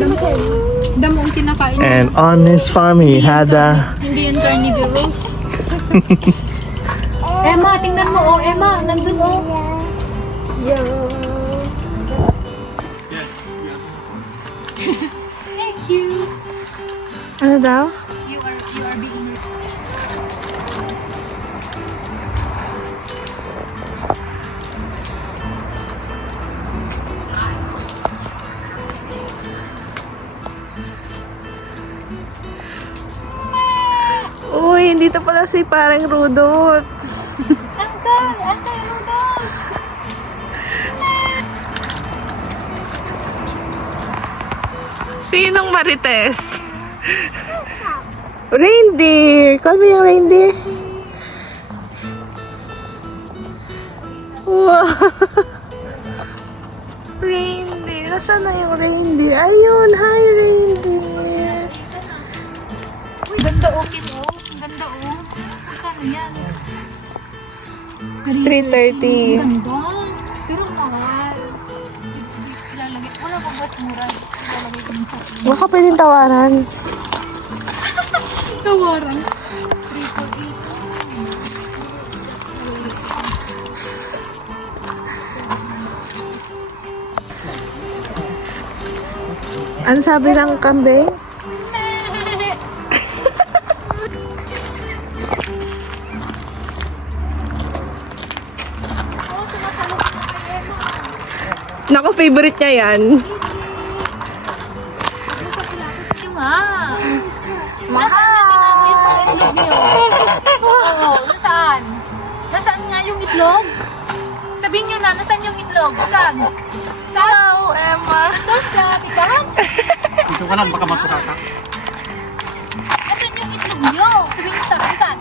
Damo ang kinakain niya. And on his farm, he had a... Hindi yan carnivorous. Emma, tingnan mo. Oh, Emma, nandun oh. Thank you. Ano daw? You are being... Uy, dito pala si parang Rudolph. Uncle Rudolph. Sinong Marites? Reindeer! Call me yung reindeer. Wow! Reindeer! Nasaan na yung reindeer? Ayun! Hi, reindeer! Uy, ganda oh, Kim oh. Ganda oh. Kano yan? 330. Ganda. Pero mahal. Ilalagay. Wala pang mas mura. Ilalagay ko sa Baka pwedeng tawaran. tawaran. 348. Ano sabi ng kambing? Nako, favorite niya yan. Yung nga. Nasaan niya tinapin yung itlog niyo? Oo, nasaan? Nasaan nga yung itlog? Sabihin niyo na, nasaan yung itlog? Saan? Hello, Emma. Saan ka, tikan? Dito ka lang, baka maturata. Nasaan yung itlog niyo? Sabihin niyo saan? Saan?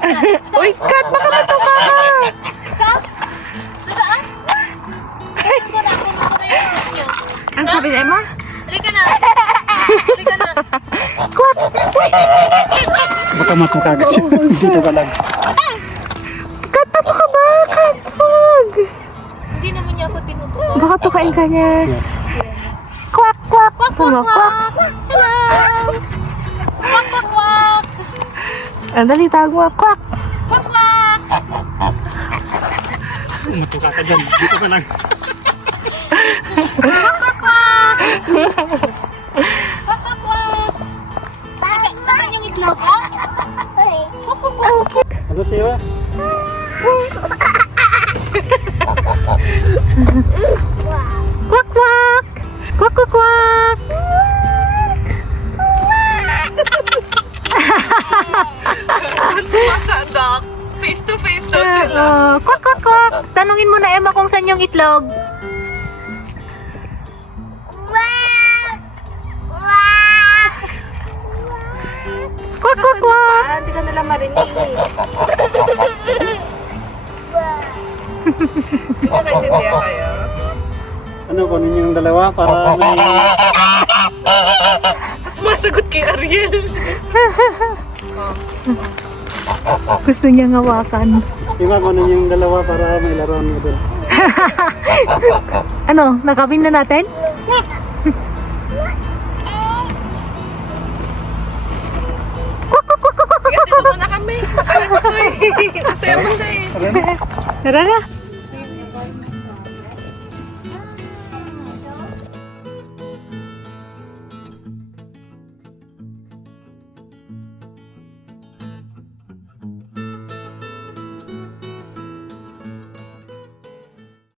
Uy, Kat, baka matuka ka. Saan? Saan? Saan ko na? Saan ko na yung itlog niyo? Ang sabi ni Emma? Halika na. Halika na. Kwak! Baka matuka siya. Dito ka lang. Kat, pato ka ba? Kat, wag. Hindi naman niya ako tinutukan. Baka tukain ka niya. Kwak, kwak. Sama, kwak. Hello! Kwak, kwak, kwak! Ang dali, tawag mo. Kwak. Kwak, kwak! Matuka ka dyan. Dito ka lang. Kwak, kwak, kwak! Kwak, kwak, kwak! Nasaan yung itlog, ha? Kwak, kwak, kwak! Ano siya? Kwak, kwak. Kwak, kwak, kwak. Masa, Doc? Face to face daw sila. Kwak, kwak, kwak! Tanungin mo na, Emma, kung saan yung itlog. Kwak, kwak, kwak! Hindi ka nila marinig. Nakaintindihan kayo? Ano, kunin niyo yung dalawa para may... Mas masagot kay Ariel. Gusto niya ngawakan. Iba, kunin niyo yung dalawa para may laruan mo din. Ano, nakawin na natin? Sige, dito muna kami. Masaya pa siya eh. Tara na.